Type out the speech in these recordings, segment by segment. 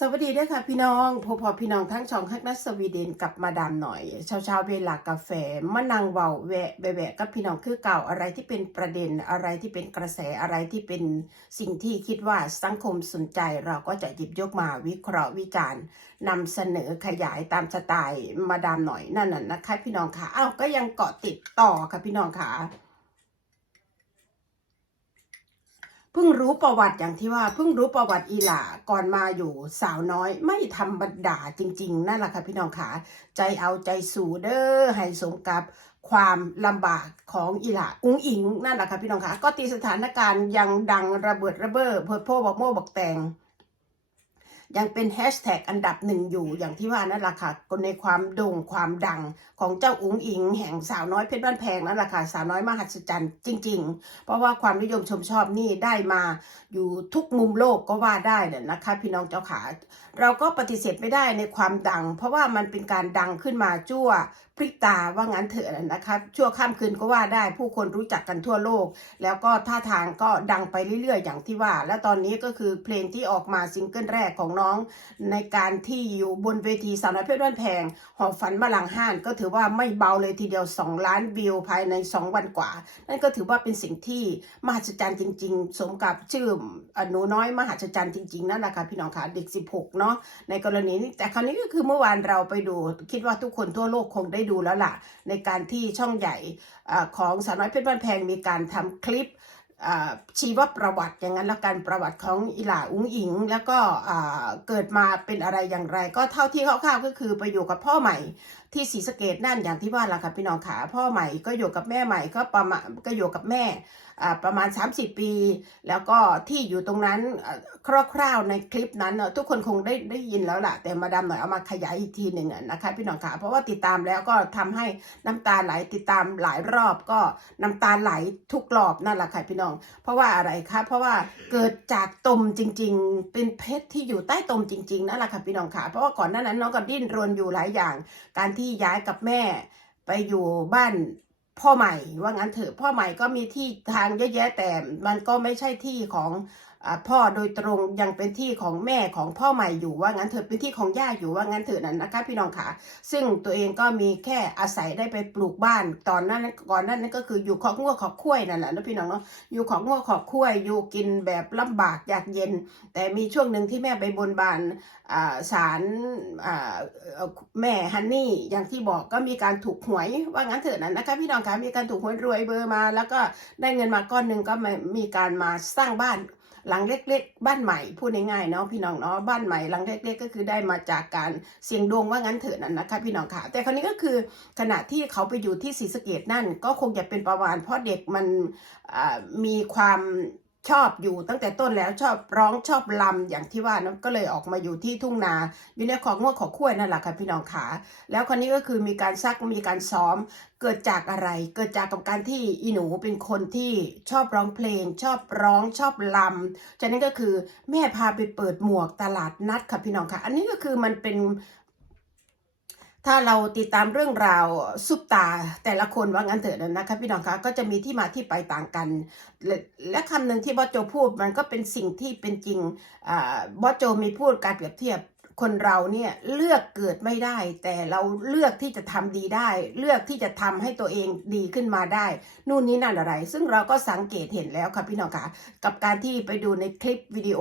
สวัสดีด้วยค่ะพี่น้องพอพอพี่น้องทั้งช่องฮักนัสสวีเดนกับมาดามหน่อยเช้าเช้าเวลากาแฟมะนางเบาแวะแวะกับพี่น้องคือเก่าอะไรที่เป็นประเด็นอะไรที่เป็นกระแสอะไรที่เป็นสิ่งที่คิดว่าสังคมสนใจเราก็จะหยิบยกมาวิเคราะห์วิจารณ์นำเสนอขยายตามสไตล์มาดามหน่อยนั่นน่ะนะคะพี่น้องค่ะอ้าวก็ยังเกาะติดต่อค่ะพี่น้องค่ะ เพิ่งรู้ประวัติอย่างที่ว่าเพิ่งรู้ประวัติอีหล่าก่อนมาอยู่สาวน้อย ไม่ธรรมดาจริง ๆ นั่นแหละค่ะพี่น้องขาใจเอาใจสู่เด้อให้สมกับความลำบากของอีหล่าอุ้งอิงนั่นแหละค่ะพี่น้องขาก็ตีสถานการณ์ยังดังระเบิดระเบ้อเพิดโพบอกโม่บอกแตง ยังเป็นแฮชแท็กอันดับหนึ่งอยู่อย่างที่ว่านั่นแหละค่ะในความโด่งความดังของเจ้าอุ๋งอิง แห่งสาวน้อยเพชรบ้านแพงนั่นแหละค่ะสาวน้อยมหัศจรรย์จริง ๆ เพราะว่าความนิยมชมชอบนี่ได้มาอยู่ทุกมุมโลกก็ว่าได้เนี่ยนะคะ พี่น้องเจ้าขา เราก็ปฏิเสธไม่ได้ในความดัง เพราะว่ามันเป็นการดังขึ้นมาชั่วพริกตาว่างั้นเถอะนะคะชั่วข้ามคืนก็ว่าได้ผู้คนรู้จักกันทั่วโลก แล้วก็ท่าทางก็ดังไปเรื่อยๆ อย่างที่ว่า และตอนนี้ก็คือเพลงที่ออกมาซิงเกิลแรกของน้องในการที่อยู่บนเวทีสาวน้อยเพชรบ้านแพง หอบฝันมาหลังห้านก็ถือว่าไม่เบาเลยทีเดียว 2 ล้านวิวภายใน 2 วันกว่า นั่นก็ถือว่าเป็นสิ่งที่มหัศจรรย์จริง ๆ สมกับชื่ออะหนูน้อยมหัศจรรย์จริงๆนั่นแหละค่ะพี่น้องค่ะเด็ก 16 เนาะในกรณีนี้แต่คราวนี้ก็คือเมื่อวานเราไปดู คิดว่าทุกคนทั่วโลกคงได้ดูแล้วล่ะ ในการที่ช่องใหญ่อของสาวน้อยเพชรบ้านแพงมีการทำคลิป ชีวประวัติอย่างนั้นแล้วกันประวัติของอิหล่าอุ้งอิง แล้วก็เกิดมาเป็นอะไรอย่างไร ก็เท่าที่คร่าวๆก็คือไปอยู่กับพ่อใหม่ที่ศรีสะเกดนั่นอย่างที่ว่าล่ะค่ะพี่น้องขาพ่อใหม่ก็อยู่กับแม่ใหม่ก็ประมาณก็อยู่กับแม่ ประมาณ 30 ปี แล้วก็ที่อยู่ตรงนั้นคร่าวๆในคลิปนั้น ทุกคนคงได้ได้ยินแล้วล่ะ แต่มาดามหน่อยเอามาขยายอีกทีหนึ่งนะคะพี่น้องขาเพราะว่าติดตามแล้วก็ทำให้น้ำตาไหลติดตามหลายรอบก็น้ำตาไหลทุกรอบนั่นแหละค่ะพี่น้อง เพราะว่าอะไรคะเพราะว่าเกิดจากตมจริง ๆ เป็นเพชรที่อยู่ใต้ตมจริงๆนั่นแหละค่ะพี่น้องค่ะเพราะว่าก่อนหน้านั้นน้องก็ดิ้นรนอยู่หลายอย่าง การที่ย้ายกับแม่ไปอยู่บ้าน พ่อใหม่ว่างั้นเถอะพ่อใหม่ก็มีที่ทางเยอะแยะแต่มันก็ไม่ใช่ที่ของ พ่อโดยตรงยังเป็นที่ของแม่ของพ่อใหม่อยู่ว่างั้นเถอะเป็นที่ของย่าอยู่ว่างั้นเถอะนั่นนะคะพี่น้องค่ะ ซึ่งตัวเองก็มีแค่อาศัยได้ไปปลูกบ้านตอนนั้นก่อนนั้นนั่นก็คืออยู่ขอกงัวขอกคุ้ยนั่นแหละนะพี่น้องเนาะอยู่ขอกงัวขอกคุ้ยอยู่กินแบบลำบากยากเย็น แต่มีช่วงหนึ่งที่แม่ไปบนบานอ่าศาลแม่ฮันนี่อย่างที่บอกก็มีการถูกหวยว่างั้นเถอะนะนะคะพี่น้องคะมีการถูกหวยรวยเบอร์มา แล้วก็ได้เงินมาก้อนหนึ่งก็มีการมาสร้างบ้าน หลังเล็ก ๆ บ้านใหม่พูดง่ายๆเนาะพี่น้องเนาะบ้านใหม่หลังเล็ก ๆ ก็คือได้มาจากการเสี่ยงดวงว่างั้นเถอะนั่นนะคะพี่น้องค่ะ แต่คราวนี้ก็คือขณะที่เขาไปอยู่ที่ศรีสะเกดนั่น ก็คงจะเป็นประวานเพราะเด็กมันมีความ ชอบอยู่ตั้งแต่ต้นแล้วชอบร้องชอบลำอย่างที่ว่านะก็เลยออกมาอยู่ที่ทุ่งนา อยู่ในของงวดของขั้วนั่นแหละค่ะพี่น้องขาแล้วคราวนี้ก็คือมีการซักมีการซ้อม เกิดจากอะไร เกิดจากกับการที่อีหนูเป็นคนที่ชอบร้องเพลง ชอบร้องชอบลำจากนั้นก็คือแม่พาไปเปิดหมวกตลาดนัดค่ะพี่น้องค่ะ อันนี้ก็คือมันเป็น ถ้าเราติดตามเรื่องราวซุปตาแต่ละคนว่างั้นเถอะนะคะพี่น้องคะก็จะมีที่มาที่ไปต่างกัน และและคำหนึ่งที่บอสโจพูดมันก็เป็นสิ่งที่เป็นจริงอ่าบอสโจมีพูดการเปรียบเทียบ คนเราเนี่ยเลือกเกิดไม่ได้ แต่เราเลือกที่จะทำดีได้ เลือกที่จะทำให้ตัวเองดีขึ้นมาได้ นู่นนี่นั่นอะไร ซึ่งเราก็สังเกตเห็นแล้วค่ะพี่น้องคะกับการที่ไปดูในคลิปวิดีโอ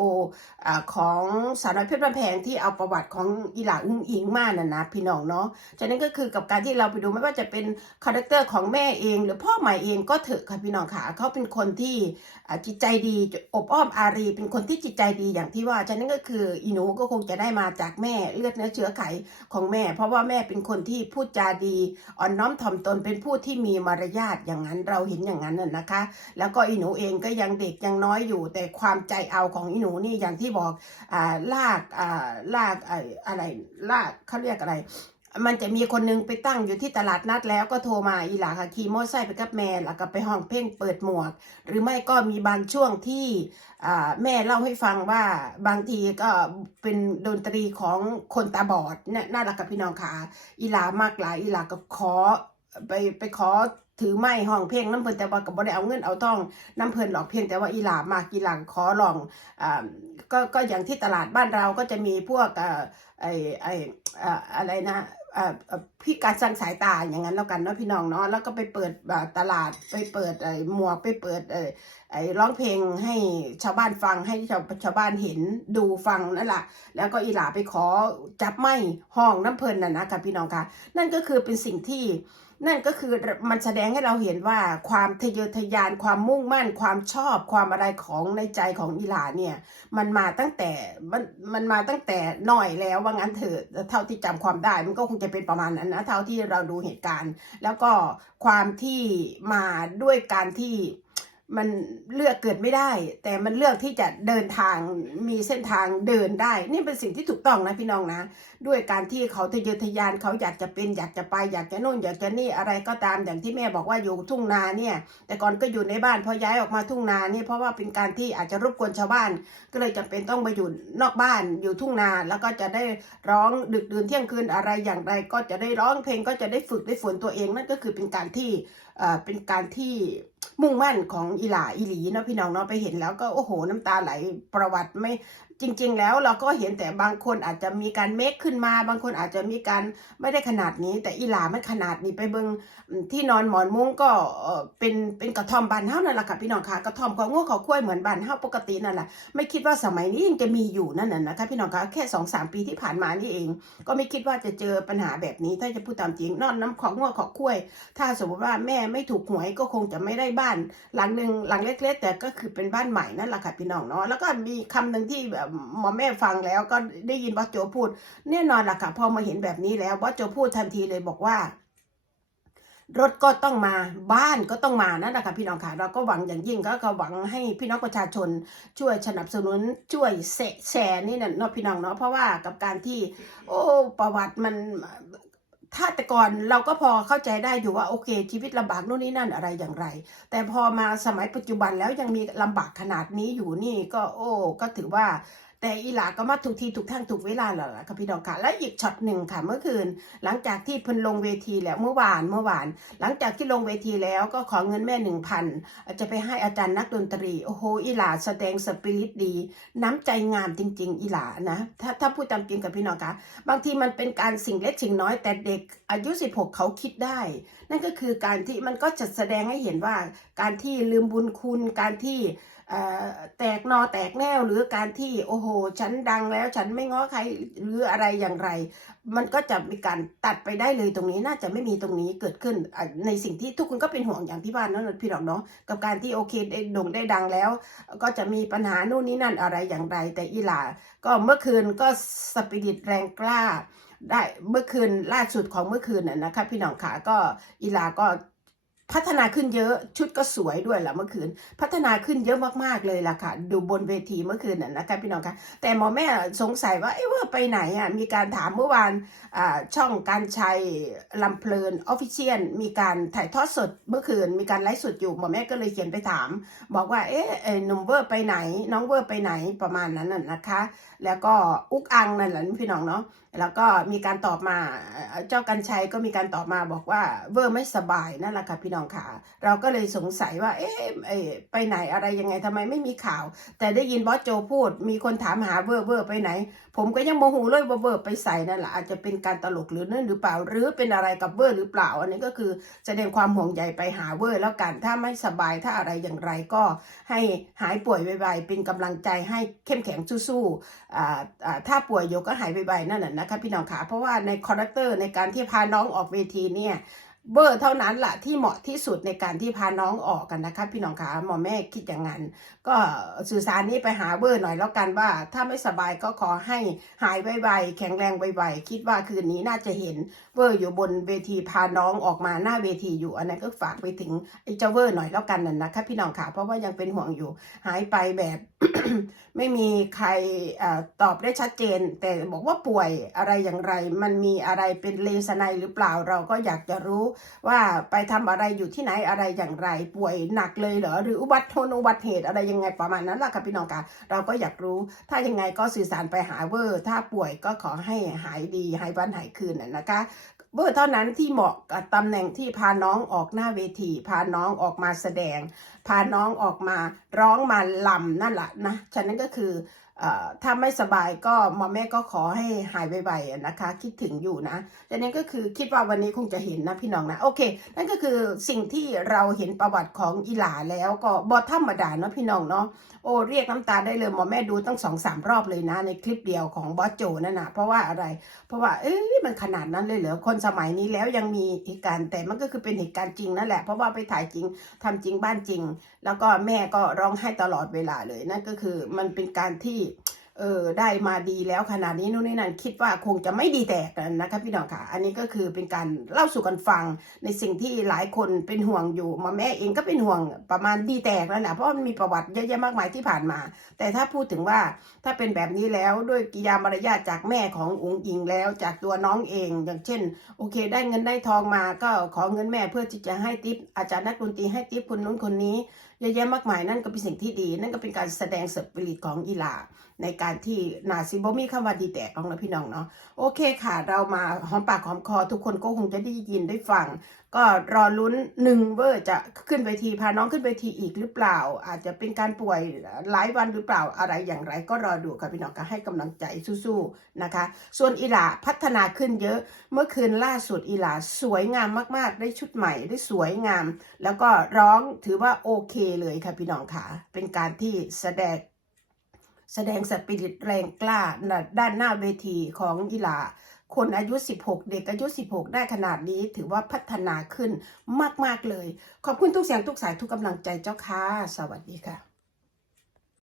อของสาวน้อยเพชรบ้านแพงที่เอาประวัติของอีหลาอุ้งอิงมาน่ะนะพี่น้องเนาะฉะนั้นก็คือกับการที่เราไปดูไม่ว่าจะเป็นคาแรคเตอร์ของแม่เอง หรือพ่อใหม่เองก็เถอะค่ะพี่น้องค่ะเขาเป็นคนที่จิตใจดีอบอ้อมอารี เป็นคนที่จิตใจดีอย่างที่ว่าฉะนั้นก็คืออีหนูก็คงจะได้มาจากแม่เลือดเนื้อเชื้อไขของแม่ เพราะว่าแม่เป็นคนที่พูดจาดีอ่อนน้อมถ่อมตนเป็นผู้ที่มีมารยาทอย่างนั้นเราเห็นอย่างนั้นน่ะนะคะ แล้วก็อีหนูเองก็ยังเด็กยังน้อยอยู่ แต่ความใจเอาของอีหนูนี่อย่างที่บอกอ่าลากอ่าลากอะไรลากเขาเรียกอะไร มันจะมีคนนึงไปตั้งอยู่ที่ตลาดนัดแล้วก็โทรมาอีหลาค่ะขี่มอเตอร์ไซค์ไปกับแม่แล้วก็ไปห้องเพ่งเปิดหมวก หรือไม่ก็มีบางช่วงที่แม่เล่าให้ฟังว่าบางทีก็เป็นดนตรีของคนตาบอดเนี่ยน่ารักกับพี่น้องค่ะอีหลามากหลายอีหลาก็ขอไปไปขอถือไม้ห้องเพลงน้ำเพลินแต่ว่าก็บ่ได้เอาเงินเอาทองน้ำเพลินหรอกเพียงแต่ว่าอีหลามากอีหลังขอลองอ่าก็ก็อย่างที่ตลาดบ้านเราก็จะมีพวกอ่าไอไออ่าอะไรนะ พี่การทางสายตาอย่างนั้นแล้วกันเนาะพี่น้องเนาะแล้วก็ไปเปิดตลาดไปเปิดไอหมวกไปเปิดไอไอร้องเพลงให้ชาวบ้านฟังให้ชาวชาวบ้านเห็นดูฟังนั่นแหละแล้วก็อีหลาไปขอจับไม้ห้องน้ำเพลินน่ะนะคะพี่น้องค่ะนั่นก็คือเป็นสิ่งที่ นั่นก็คือมันแสดงให้เราเห็นว่าความทะเยอทะยานความมุ่งมั่น ความชอบความอะไรของในใจของอีหลาเนี่ย มันมาตั้งแต่มันมันมาตั้งแต่หน่อยแล้วว่างั้นเถอะเท่าที่จำความได้ มันก็คงจะเป็นประมาณนั้นนะเท่าที่เราดูเหตุการณ์ แล้วก็ความที่มาด้วยการที่ มันเลือกเกิดไม่ได้ แต่มันเลือกที่จะเดินทางมีเส้นทางเดินได้ นี่เป็นสิ่งที่ถูกต้องนะพี่น้องนะ ด้วยการที่เขาทะเยอทะยานเขาอยากจะเป็นอยากจะไปอยากจะโน่นอยากจะนี่อะไรก็ตามอย่างที่แม่บอกว่าอยู่ทุ่งนาเนี่ย แต่ก่อนก็อยู่ในบ้านพอย้ายออกมาทุ่งนาเนี่ยเพราะว่าเป็นการที่อาจจะรบกวนชาวบ้าน ก็เลยจำเป็นต้องมาอยู่นอกบ้านอยู่ทุ่งนาแล้วก็จะได้ร้องดึกดื่นเที่ยงคืนอะไรอย่างไร ก็จะได้ร้องเพลงก็จะได้ฝึกได้ฝนตัวเองนั่นก็คือเป็นการที่ เออเป็นการที่มุ่งมั่นของอีหลาอีหลีเนาะพี่น้องเนาะไปเห็นแล้วก็โอ้โหน้ำตาไหลประวัติไม่จริง ๆ แล้วเราก็เห็นแต่บางคนอาจจะมีการเมคขึ้นมา บางคนอาจจะมีการไม่ได้ขนาดนี้ แต่อีหลามันขนาดนี้ไปเบิงที่นอนหมอนมุ้งก็เออเป็นเป็นกระท่อมบานเฮานั่นแหละค่ะพี่น้องค่ะกระท่อมของงูเขาคุ้ยเหมือนบานเฮาปกตินั่นแหละไม่คิดว่าสมัยนี้ยังจะมีอยู่นั่นน่ะนะคะพี่น้องค่ะแค่สองสามปีที่ผ่านมานี่เอง ก็ไม่คิดว่าจะเจอปัญหาแบบนี้ถ้าจะพูดตามจริงนอนน้ำของงูขอคุ้ยถ้าสมมติว่าแม่ไม่ถูกหวยก็คงจะไม่ได้บ้าน หลังหนึ่งหลังเล็ก ๆ แต่ก็คือเป็นบ้านใหม่นั่นแหละค่ะพี่น้องเนาะแล้วก็มีคำหนึ่งที่แบบหมอแม่ฟังแล้วก็ได้ยินบอสโจพูด แน่นอนล่ะค่ะพอมาเห็นแบบนี้แล้วบอสโจพูดทันทีเลยบอกว่ารถก็ต้องมาบ้านก็ต้องมานั่นแหละค่ะพี่น้องค่ะเราก็หวังอย่างยิ่งก็ก็หวังให้พี่น้องประชาชนช่วยสนับสนุนช่วยแสแชร์นี่น่ะเนาะพี่น้องเนาะเพราะว่ากับการที่ โอ้ประวัติมัน ถ้าแต่ก่อนเราก็พอเข้าใจได้อยู่ว่าโอเค ชีวิตลำบากโน่นนี่นั่นอะไรอย่างไร แต่พอมาสมัยปัจจุบันแล้วยังมีลำบากขนาดนี้อยู่นี่ก็โอ้ก็ถือว่า แต่อีหลาก็มาถูกทีถูกทางถูกเวลาแล้วล่ะค่ะพี่น้องค่ะ และอีกช็อตหนึ่งค่ะ เมื่อคืน หลังจากที่เพิ่นลงเวทีแล้วเมื่อวานเมื่อวาน หลังจากที่ลงเวทีแล้วก็ขอเงินแม่หนึ่งพันจะไปให้อาจารย์นักดนตรี โอ้โหอีหลาแสดงสปิริตดี น้ำใจงามจริง ๆ อีหลานะถ้าถ้าพูดตามจริงกับพี่น้องค่ะ บางทีมันเป็นการสิ่งเล็กสิ่งน้อยแต่เด็กอายุ 16 เขาคิดได้ นั่นก็คือการที่มันก็จะแสดงให้เห็นว่าการที่ลืมบุญคุณการที่ แตกนอแตกแนวหรือการที่โอ้โห ฉันดังแล้ว ฉันไม่ง้อใครหรืออะไรอย่างไร มันก็จะมีการตัดไปได้เลยตรงนี้น่าจะไม่มีตรงนี้เกิดขึ้นในสิ่งที่ทุกคนก็เป็นห่วงอย่างที่บ้านนั่นพี่หรอกเนาะกับการที่โอเคได้โด่งได้ดังแล้ว ก็จะมีปัญหานู่นนี่นั่นอะไรอย่างไร แต่อีหลาก็เมื่อคืนก็สปิริตแรงกล้าได้เมื่อคืนล่าสุดของเมื่อคืนน่ะนะคะพี่น้องขาก็อีหลาก็ พัฒนาขึ้นเยอะชุดก็สวยด้วยล่ะเมื่อคืน พัฒนาขึ้นเยอะมากๆเลยล่ะค่ะ ดูบนเวทีเมื่อคืนน่ะนะคะพี่น้องคะแต่หมอแม่สงสัยว่าเอ๊ะว่าไปไหนอะมีการถามเมื่อวานอ่าช่องการชัยลำเพลินออฟฟิเชียลมีการถ่ายทอดสดเมื่อคืน มีการไลฟ์สดอยู่หมอแม่ก็เลยเขียนไปถาม บอกว่าเอ๊ะเอ่อหนุ่มเวอร์ไปไหน น้องเวอร์ไปไหนประมาณนั้นน่ะนะคะ แล้วก็อุกอังนั่นแหละพี่น้องเนาะแล้วก็มีการตอบมาเอ่อเจ้ากันชัยก็มีการตอบมาบอกว่าเวอร์ไม่สบายนั่นแหละค่ะพี่น้องค่ะ เราก็เลยสงสัยว่า เอ๊ะไปไหนอะไรยังไงทำไมไม่มีข่าว แต่ได้ยินบอสโจพูด มีคนถามหาเวอร์เวอร์ไปไหน ผมก็ยังโมโหเลยว่าเวอร์ไปใส่นั่นแหละอาจจะเป็นการตลกหรือนั่นหรือเปล่า หรือเป็นอะไรกับเวอร์หรือเปล่า อันนี้ก็คือแสดงความห่วงใยไปหาเวอร์แล้วกัน ถ้าไม่สบายถ้าอะไรอย่างไรก็ให้หายป่วยไวๆเป็นกำลังใจให้เข้มแข็งสู้ๆอ่าอ่าถ้าป่วยอยู่ก็หายไปๆนั่นแหละนะคะพี่น้องขาเพราะว่าในคอร์รัคเตอร์ในการที่พาน้องออกเวทีเนี่ย เบอร์เท่านั้นแหละที่เหมาะที่สุดในการที่พาน้องออกกันนะคะพี่น้องขาหมอแม่คิดอย่างนั้น ก็สื่อสารนี้ไปหาเบอร์หน่อยแล้วกันว่า ถ้าไม่สบายก็ขอให้หายไวๆแข็งแรงไวๆคิดว่าคืนนี้น่าจะเห็นเบอร์อยู่บนเวทีพาน้องออกมาหน้าเวทีอยู่อันนั้นก็ฝากไปถึงไอ้เจ้าเวอร์หน่อยแล้วกันน่ะนะคะพี่น้องขาเพราะว่ายังเป็นห่วงอยู่หายไปแบบไม่มีใครอตอบได้ชัดเจน แต่บอกว่าป่วยอะไรอย่างไร มันมีอะไรเป็นเลสไนหรือเปล่าเราก็อยากจะรู้ว่าไปทำอะไรอยู่ที่ไหนอะไรอย่างไร ป่วยหนักเลยเหรอหรืออุบัติเหตุอุบัติเหตุอะไรยังไงประมาณนั้นแหละค่ะพี่น้องค่ะเราก็อยากรู้ ถ้ายังไงก็สื่อสารไปหาเวอร์ ถ้าป่วยก็ขอให้หายดีหายวันหายคืนนะนะคะ เบอร์เท่านั้นที่เหมาะกับตำแหน่งที่พาน้องออกหน้าเวที พาน้องออกมาแสดง พาน้องออกมาร้องมาลำนั่นแหละนะฉะนั้นก็คือ ถ้าไม่สบายก็หมอแม่ก็ขอให้หายไวๆนะคะ คิดถึงอยู่นะฉะนั้นก็คือคิดว่าวันนี้คงจะเห็นนะพี่น้องนะโอเค นั่นก็คือสิ่งที่เราเห็นประวัติของอีหลาแล้วก็บอธรรมดาเนาะพี่น้องเนาะโอ้เรียกน้ำตาได้เลยหมอแม่ดูตั้งสองสามรอบเลยนะ ในคลิปเดียวของบอสโจนั่นนะเพราะว่าอะไร เพราะว่าเอ้ยมันขนาดนั้นเลยเหรอคนสมัยนี้แล้วยังมีเหตุการณ์แต่มันก็คือเป็นเหตุการณ์จริงนั่นแหละเพราะว่าไปถ่ายจริงทำจริงบ้านจริง แล้วก็แม่ก็ร้องไห้ตลอดเวลาเลยนั่นก็คือมันเป็นการที่ เออได้มาดีแล้วขนาดนี้นู่นนี่นั่นคิดว่าคงจะไม่ดีแตกนะคะพี่น้องค่ะ อันนี้ก็คือเป็นการเล่าสู่กันฟังในสิ่งที่หลายคนเป็นห่วงอยู่มาแม่เองก็เป็นห่วงประมาณดีแตกแล้วนะเพราะมันมีประวัติเยอะแยะมากมายที่ผ่านมา แต่ถ้าพูดถึงว่าถ้าเป็นแบบนี้แล้วด้วยกิยามารยาทจากแม่ของอุ๋งอิงแล้วจากตัวน้องเอง อย่างเช่น โอเค ได้เงินได้ทองมาก็ขอเงินแม่เพื่อที่จะให้ทิปอาจารย์นักดนตรีให้ทิปคนนู้นคนนี้เยอะแยะมากมายนั่นก็เป็นสิ่งที่ดี นั่นก็เป็นการแสดงสปิริตของอีหลา ในการที่นาซิบมีคำว่าดีแตกของนะพี่น้องเนาะโอเคค่ะ เรามาหอมปากหอมคอ ทุกคนก็คงจะได้ยินได้ฟัง ก็รอลุ้นหนึ่งเวอร์จะขึ้นเวทีพาน้องขึ้นเวทีอีกหรือเปล่า อาจจะเป็นการป่วยหลายวันหรือเปล่าอะไรอย่างไร ก็รอดูค่ะพี่น้องก็ให้กำลังใจสู้ๆนะคะ ส่วนอีหลาพัฒนาขึ้นเยอะ เมื่อคืนล่าสุดอีหลาสวยงามมากๆ ได้ชุดใหม่ได้สวยงาม แล้วก็ร้องถือว่าโอเคเลยค่ะพี่น้องค่ะ เป็นการที่แสดง แสดงสปิริตแรงกล้าด้านหน้าเวทีของอีหลาคนอายุ 16 เด็กอายุ 16 ได้ขนาดนี้ถือว่าพัฒนาขึ้นมาก ๆ เลย ขอบคุณทุกเสียงทุกสายทุกกำลังใจเจ้าค่ะ สวัสดีค่ะ